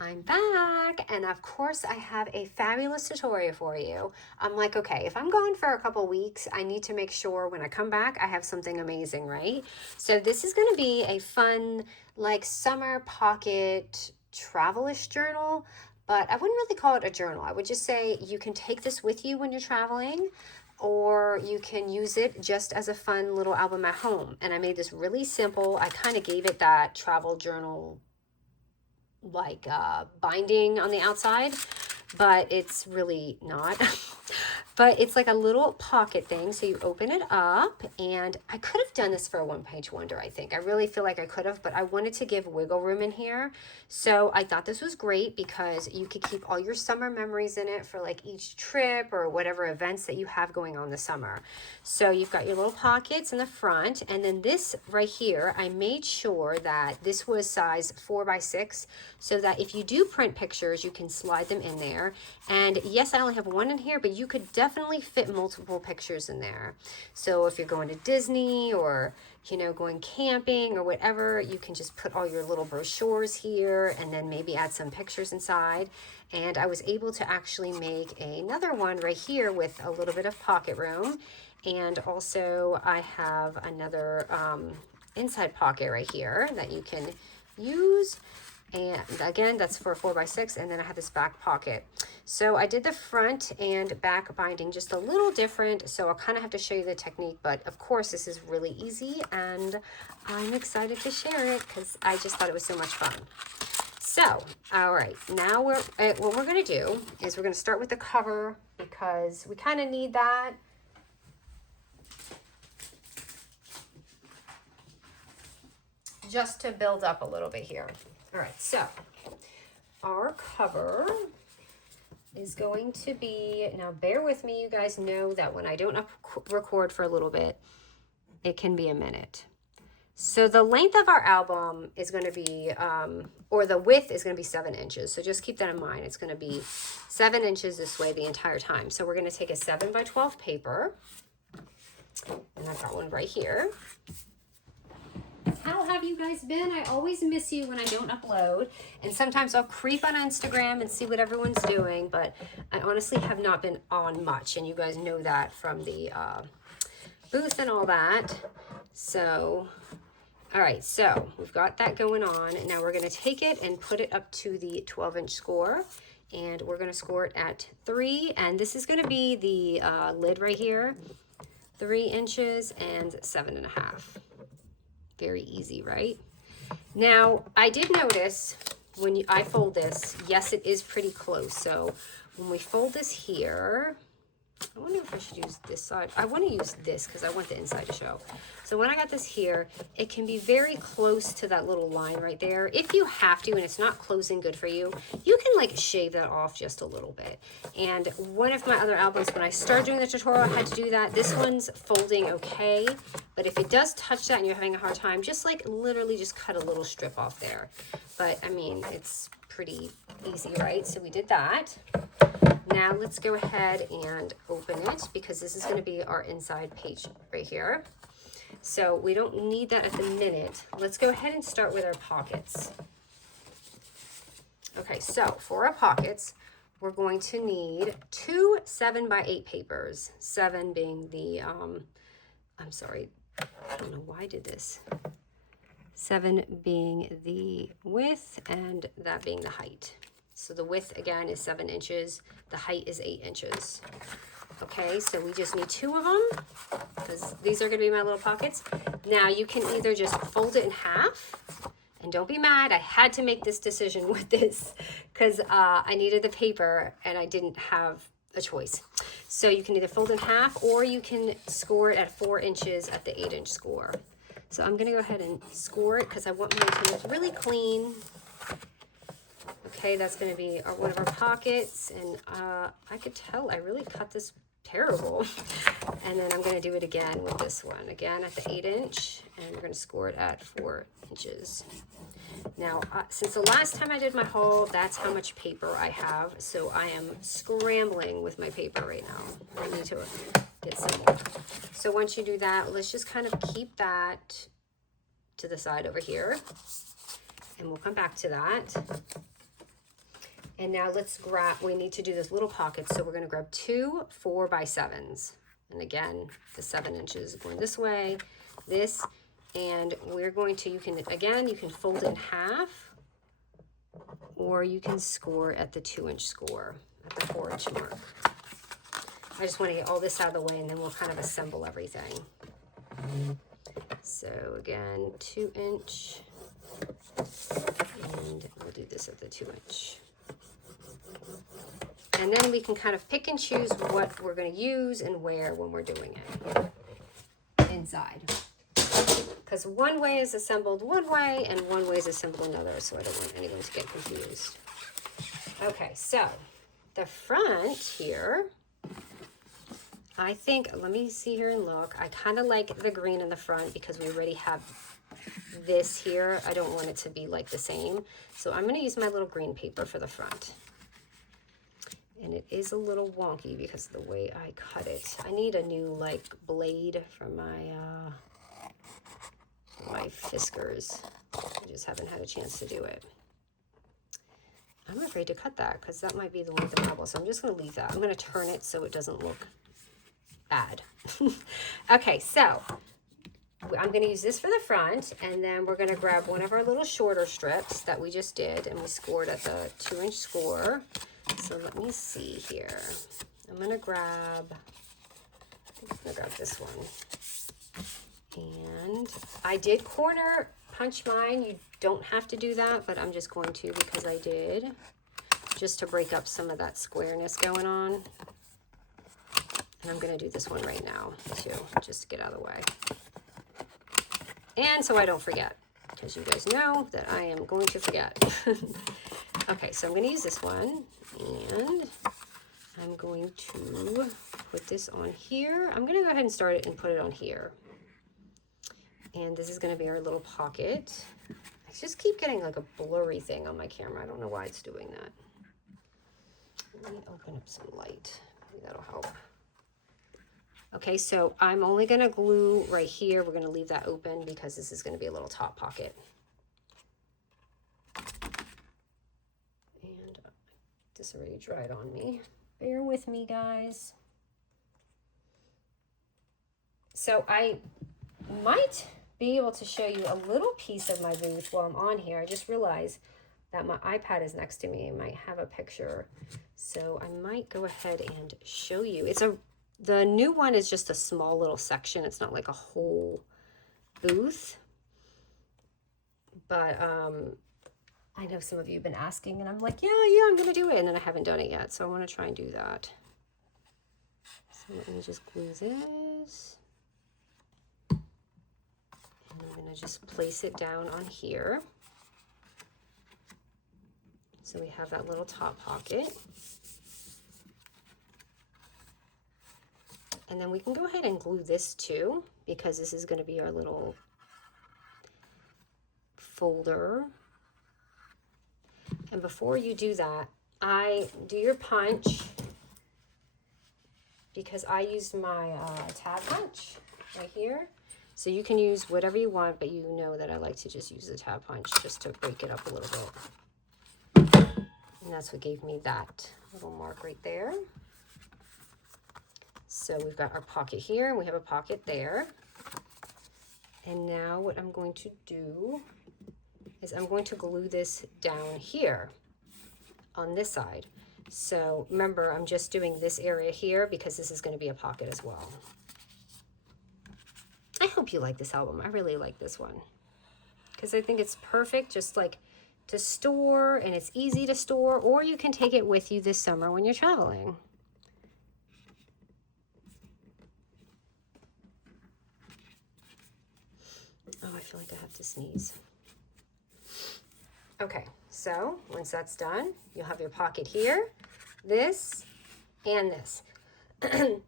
I'm back, and of course I have a fabulous tutorial for you. I'm like, okay, if I'm gone for a couple weeks, I need to make sure when I come back I have something amazing, right? So this is going to be a fun, like, summer pocket travelish journal, but I wouldn't really call it a journal. I would just say you can take this with you when you're traveling, or you can use it just as a fun little album at home. And I made this really simple. I kind of gave it that travel journal like binding on the outside, but it's really not. But it's like a little pocket thing. So you open it up, and I could have done this for a one-page wonder, I think. I really feel like I could have, but I wanted to give wiggle room in here. So I thought this was great because you could keep all your summer memories in it for like each trip or whatever events that you have going on this summer. So you've got your little pockets in the front, and then this right here, I made sure that this was size 4x6, so that if you do print pictures, you can slide them in there. And yes, I only have one in here, but you could definitely fit multiple pictures in there. So if you're going to Disney or, you know, going camping or whatever, you can just put all your little brochures here and then maybe add some pictures inside. And I was able to actually make another one right here with a little bit of pocket room. And also I have another inside pocket right here that you can use. And again, that's for 4x6. And then I have this back pocket. So I did the front and back binding just a little different. So I'll kind of have to show you the technique, but of course this is really easy and I'm excited to share it because I just thought it was so much fun. So, all right, now what we're going to do is we're going to start with the cover because we kind of need that. Just to build up a little bit here. All right, so our cover is going to be, now bear with me, you guys know that when I don't record for a little bit, it can be a minute. So the length of our album is going to be, or the width is going to be 7 inches. So just keep that in mind. It's going to be 7 inches this way the entire time. So we're going to take a 7x12 paper, and I've got one right here. How have you guys been? I always miss you when I don't upload, and sometimes I'll creep on Instagram and see what everyone's doing, but I honestly have not been on much, and you guys know that from the booth and all that. So, all right, so we've got that going on. Now we're going to take it and put it up to the 12-inch score, and we're going to score it at 3, and this is going to be the lid right here, 3 inches and 7.5. Very easy, right? Now, I did notice when I fold this, yes, it is pretty close. So when we fold this here, I wonder if I should use this side. I want to use this because I want the inside to show. So when I got this here, it can be very close to that little line right there. If you have to and it's not closing good for you, you can like shave that off just a little bit. And one of my other albums, when I started doing the tutorial, I had to do that. This one's folding okay, but if it does touch that and you're having a hard time, just like literally just cut a little strip off there. But I mean, it's pretty easy, right? So we did that. Now let's go ahead and open it because this is going to be our inside page right here. So we don't need that at the minute. Let's go ahead and start with our pockets. Okay, so for our pockets, we're going to need 2 7x8 papers. 7 being the, I'm sorry, I don't know why I did this. 7 being the width and that being the height. So the width, again, is 7 inches. The height is 8 inches. Okay, so we just need 2 of them because these are going to be my little pockets. Now, you can either just fold it in half. And don't be mad, I had to make this decision with this because I needed the paper and I didn't have a choice. So you can either fold in half or you can score it at 4 inches at the 8-inch score. So I'm going to go ahead and score it because I want mine to look really clean. Okay, that's going to be one of our pockets, and I could tell I really cut this terrible. And then I'm going to do it again with this one, again at the 8-inch, and we're going to score it at 4 inches. Now, since the last time I did my haul, that's how much paper I have, so I am scrambling with my paper right now. I need to get some more. So once you do that, let's just kind of keep that to the side over here, and we'll come back to that. And now let's grab, we need to do this little pocket. So we're going to grab 2 4x7s. And again, the 7 inches going this way, this, and we're going to, you can fold in half, or you can score at the 2-inch score, at the 4-inch mark. I just want to get all this out of the way, and then we'll kind of assemble everything. So again, 2-inch, and we'll do this at the 2-inch. And then we can kind of pick and choose what we're going to use and where when we're doing it inside. Because one way is assembled one way and one way is assembled another, so I don't want anyone to get confused. Okay, so the front here, I think, let me see here and look. I kind of like the green in the front because we already have this here. I don't want it to be like the same. So I'm going to use my little green paper for the front. And it is a little wonky because of the way I cut it. I need a new like blade for my my Fiskars. I just haven't had a chance to do it. I'm afraid to cut that because that might be the one with the problem. So I'm just going to leave that. I'm going to turn it so it doesn't look bad. Okay, so I'm going to use this for the front, and then we're going to grab one of our little shorter strips that we just did, and we scored at the 2-inch score. So let me see here. I'm going to grab this one. And I did corner punch mine. You don't have to do that, but I'm just going to because I did, just to break up some of that squareness going on. And I'm going to do this one right now too, just to get out of the way. And so I don't forget, because you guys know that I am going to forget. Okay, so I'm going to use this one, and I'm going to put this on here. I'm going to go ahead and start it and put it on here. And this is going to be our little pocket. I just keep getting like a blurry thing on my camera. I don't know why it's doing that. Let me open up some light. Maybe that'll help. Okay, so I'm only going to glue right here. We're going to leave that open because this is going to be a little top pocket. And this already dried on me. Bear with me, guys. So I might be able to show you a little piece of my booth while I'm on here. I just realized that my iPad is next to me. I might have a picture. So I might go ahead and show you. The new one is just a small little section. It's not like a whole booth. But I know some of you have been asking, and I'm like, yeah, I'm going to do it. And then I haven't done it yet. So I want to try and do that. So let me just glue this. And I'm going to just place it down on here. So we have that little top pocket. And then we can go ahead and glue this too, because this is going to be our little folder. And before you do that, do your punch, because I used my tab punch right here. So you can use whatever you want, but you know that I like to just use the tab punch just to break it up a little bit. And that's what gave me that little mark right there. So we've got our pocket here, and we have a pocket there. And now what I'm going to do is I'm going to glue this down here on this side. So remember, I'm just doing this area here because this is going to be a pocket as well. I hope you like this album. I really like this one because I think it's perfect, just like to store, and it's easy to store, or you can take it with you this summer when you're traveling. Oh, I feel like I have to sneeze. Okay, so once that's done, you'll have your pocket here, this, and this. Okay,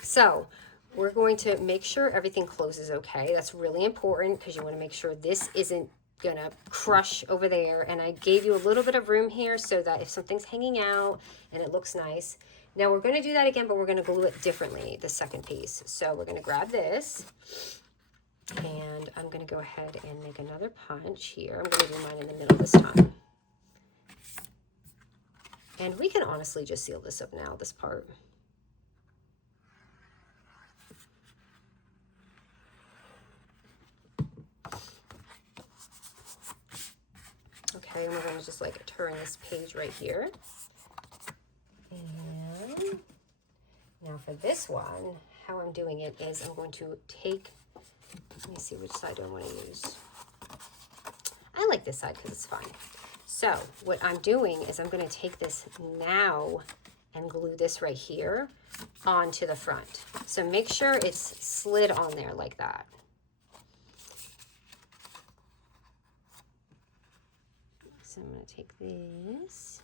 so we're going to make sure everything closes okay. That's really important because you want to make sure this isn't gonna crush over there. And I gave you a little bit of room here so that if something's hanging out and it looks nice. Now we're going to do that again, but we're going to glue it differently, the second piece. So we're going to grab this, And I'm going to go ahead and make another punch here. I'm going to do mine in the middle this time. And we can honestly just seal this up now, this part. Okay, and we're going to just like turn this page right here. And now for this one, how I'm doing it is I'm going to take, let me see which side do I want to use. I like this side because it's fine. So what I'm doing is I'm going to take this now and glue this right here onto the front. So make sure it's slid on there like that. So I'm going to take this.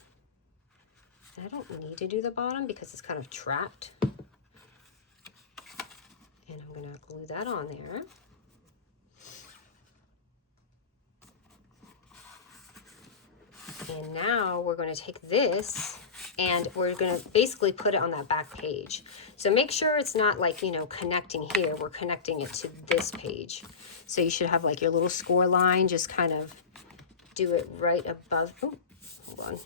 I don't need to do the bottom because it's kind of trapped. And I'm going to glue that on there. And now we're going to take this and we're going to basically put it on that back page. So make sure it's not like, you know, connecting here. We're connecting it to this page. So you should have like your little score line, just kind of do it right above. Oh, hold on.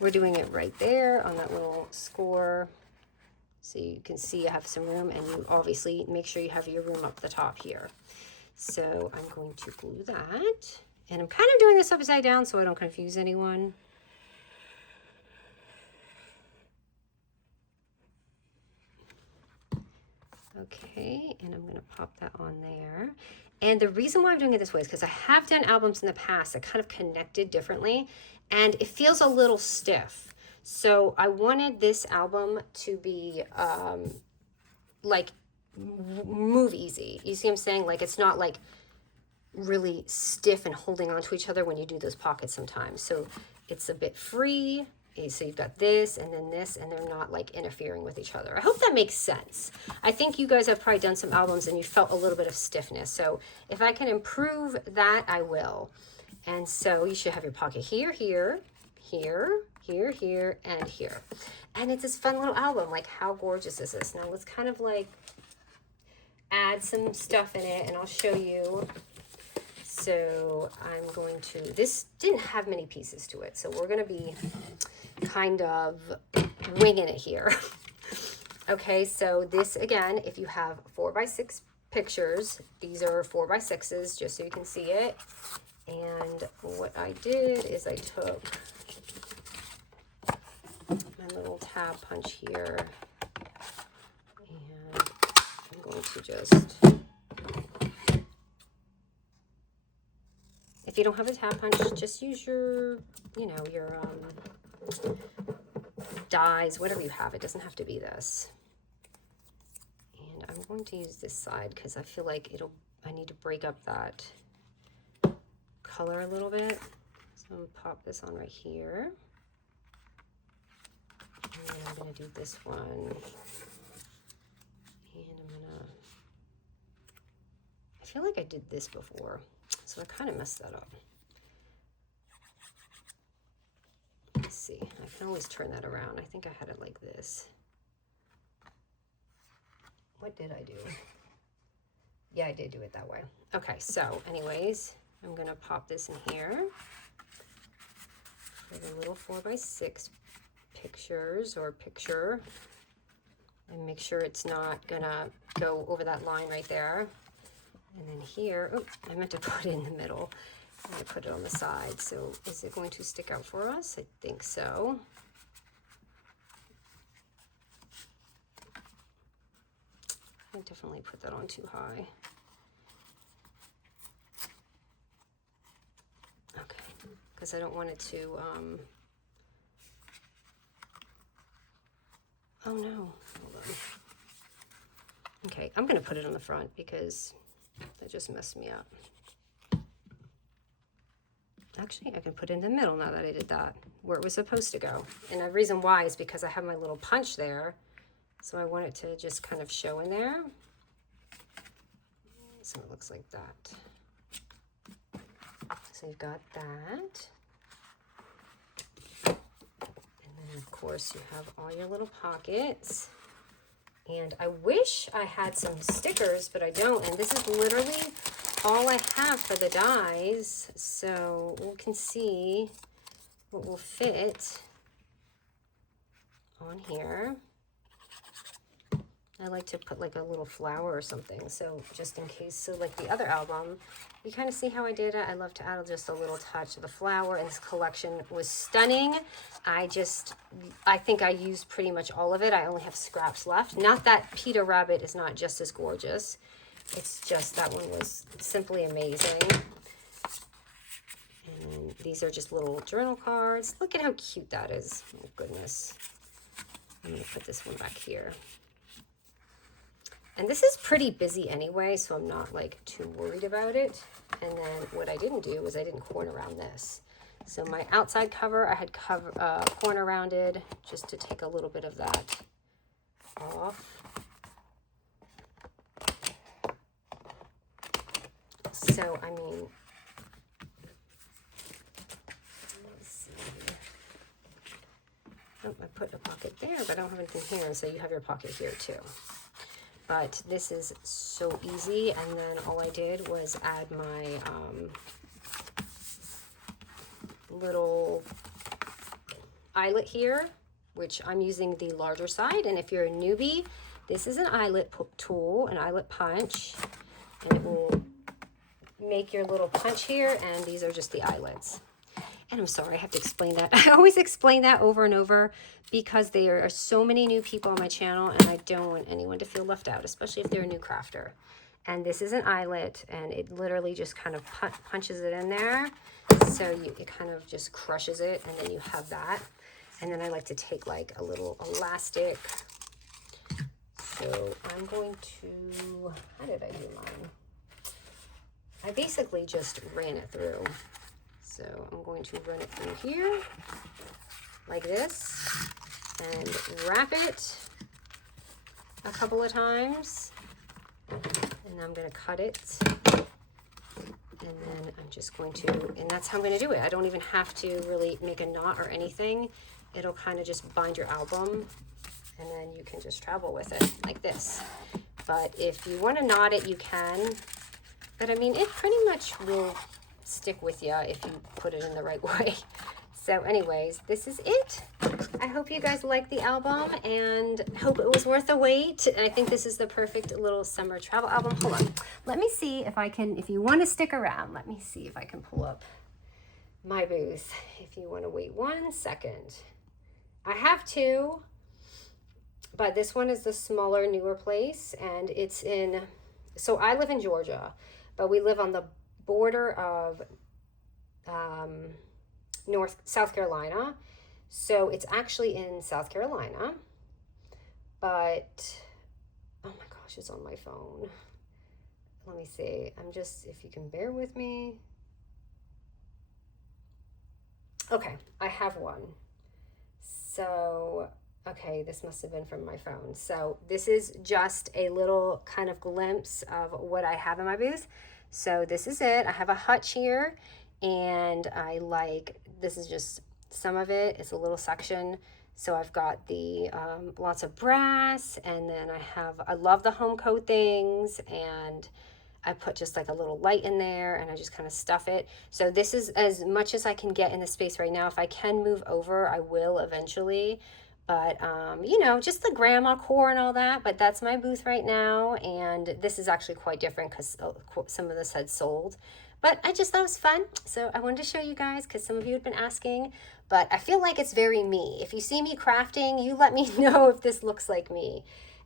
We're doing it right there on that little score. So you can see I have some room, and you obviously make sure you have your room up the top here. So I'm going to glue that. And I'm kind of doing this upside down so I don't confuse anyone. Okay, and I'm going to pop that on there. And the reason why I'm doing it this way is because I have done albums in the past that kind of connected differently, and it feels a little stiff. So I wanted this album to be like move easy. You see what I'm saying? Like it's not like really stiff and holding onto each other when you do those pockets sometimes. So it's a bit free. So you've got this and then this, and they're not like interfering with each other. I hope that makes sense. I think you guys have probably done some albums and you felt a little bit of stiffness. So if I can improve that, I will. And so you should have your pocket here, here, here, here, here, and here. And it's this fun little album. Like, how gorgeous is this? Now let's kind of like add some stuff in it, and I'll show you. So I'm going to, this didn't have many pieces to it, so we're going to be kind of winging it here. Okay, so this again, if you have 4x6 pictures, these are 4x6s, just so you can see it. And what I did is I took my little tab punch here, and I'm going to just, if you don't have a tab punch, just use your, you know, your dies, whatever you have. It doesn't have to be this. And I'm going to use this side because I feel like I need to break up that color a little bit. So I'm going to pop this on right here. And then I'm going to do this one. And I'm going to, I feel like I did this before, so I kind of messed that up. Let's see, I can always turn that around. I think I had it like this. What did I do? Yeah, I did do it that way. Okay, so anyways, I'm gonna pop this in here for the little 4x6 pictures or picture, and make sure it's not gonna go over that line right there. And then here, oh, I meant to put it in the middle. I'm going to put it on the side. So is it going to stick out for us? I think so. I definitely put that on too high. Okay, because I don't want it to, oh no, hold on. Okay, I'm going to put it on the front because that just messed me up. Actually, I can put it in the middle now that I did that, where it was supposed to go. And the reason why is because I have my little punch there. So I want it to just kind of show in there. So it looks like that. So you've got that. And then of course you have all your little pockets. And I wish I had some stickers, but I don't. And this is literally all I have for the dies. So we can see what will fit on here. I like to put like a little flower or something, so just in case. So like the other album, you kind of see how I did it. I love to add just a little touch of the flower, and this collection was stunning. I think I used pretty much all of it. I only have scraps left. Not that Peter Rabbit is not just as gorgeous. It's just that one was simply amazing. And these are just little journal cards. Look at how cute that is. Oh goodness. I'm gonna put this one back here. And this is pretty busy anyway, so I'm not like too worried about it. And then what I didn't do was I didn't corner around this. So my outside cover, I had corner rounded just to take a little bit of that off. So, I mean, let's see. Oh, I put a pocket there, but I don't have anything here. So you have your pocket here too. But this is so easy, and then all I did was add my little eyelet here, which I'm using the larger side. And if you're a newbie, this is an eyelet tool, an eyelet punch, and it will make your little punch here, and these are just the eyelets. And I'm sorry, I have to explain that. I always explain that over and over because there are so many new people on my channel, and I don't want anyone to feel left out, especially if they're a new crafter. And this is an eyelet, and it literally just kind of punches it in there. So it kind of just crushes it, and then you have that. And then I like to take like a little elastic. So I'm going to, how did I do mine? I basically just ran it through. So I'm going to run it through here like this and wrap it a couple of times. And I'm going to cut it. And then I'm just going to, and that's how I'm going to do it. I don't even have to really make a knot or anything. It'll kind of just bind your album, and then you can just travel with it like this. But if you want to knot it, you can. But I mean, it pretty much will stick with you if you put it in the right way. So anyways, this is it. I hope you guys like the album and hope it was worth the wait. I think this is the perfect little summer travel album. Hold on. Let me see if I can, if you want to stick around, let me see if I can pull up my booth. If you want to wait 1 second. I have two, but this one is the smaller, newer place, and it's in, so I live in Georgia, but we live on the border of South Carolina. So it's actually in South Carolina, but oh my gosh, it's on my phone. Let me see. I'm just, if you can bear with me. Okay, I have one. So, okay, this must have been from my phone. So this is just a little kind of glimpse of what I have in my booth. So this is it. I have a hutch here, and I like, this is just some of it. It's a little section. So I've got the lots of brass, and then I love the home code things, and I put just like a little light in there, and I just kind of stuff it. So this is as much as I can get in the space right now. If I can move over, I will eventually. But, you know, just the grandma core and all that. But that's my booth right now. And this is actually quite different because some of this had sold. But I just thought it was fun. So I wanted to show you guys because some of you had been asking. But I feel like it's very me. If you see me crafting, you let me know if this looks like me.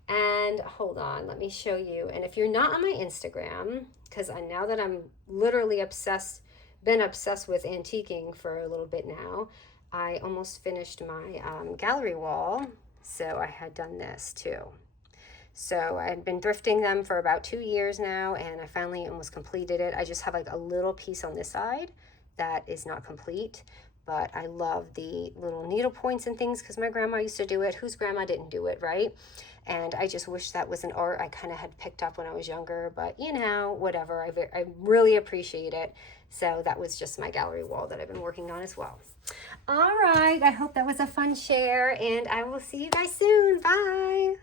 And hold on, let me show you. And if you're not on my Instagram, because now that I'm literally been obsessed with antiquing for a little bit now, I almost finished my gallery wall. So I had done this too. So I had been thrifting them for about 2 years now, and I finally almost completed it. I just have like a little piece on this side that is not complete, but I love the little needle points and things because my grandma used to do it. Whose grandma didn't do it, right? And I just wish that was an art I kind of had picked up when I was younger, but you know, whatever. I really appreciate it. So that was just my gallery wall that I've been working on as well. All right, I hope that was a fun share, and I will see you guys soon. Bye.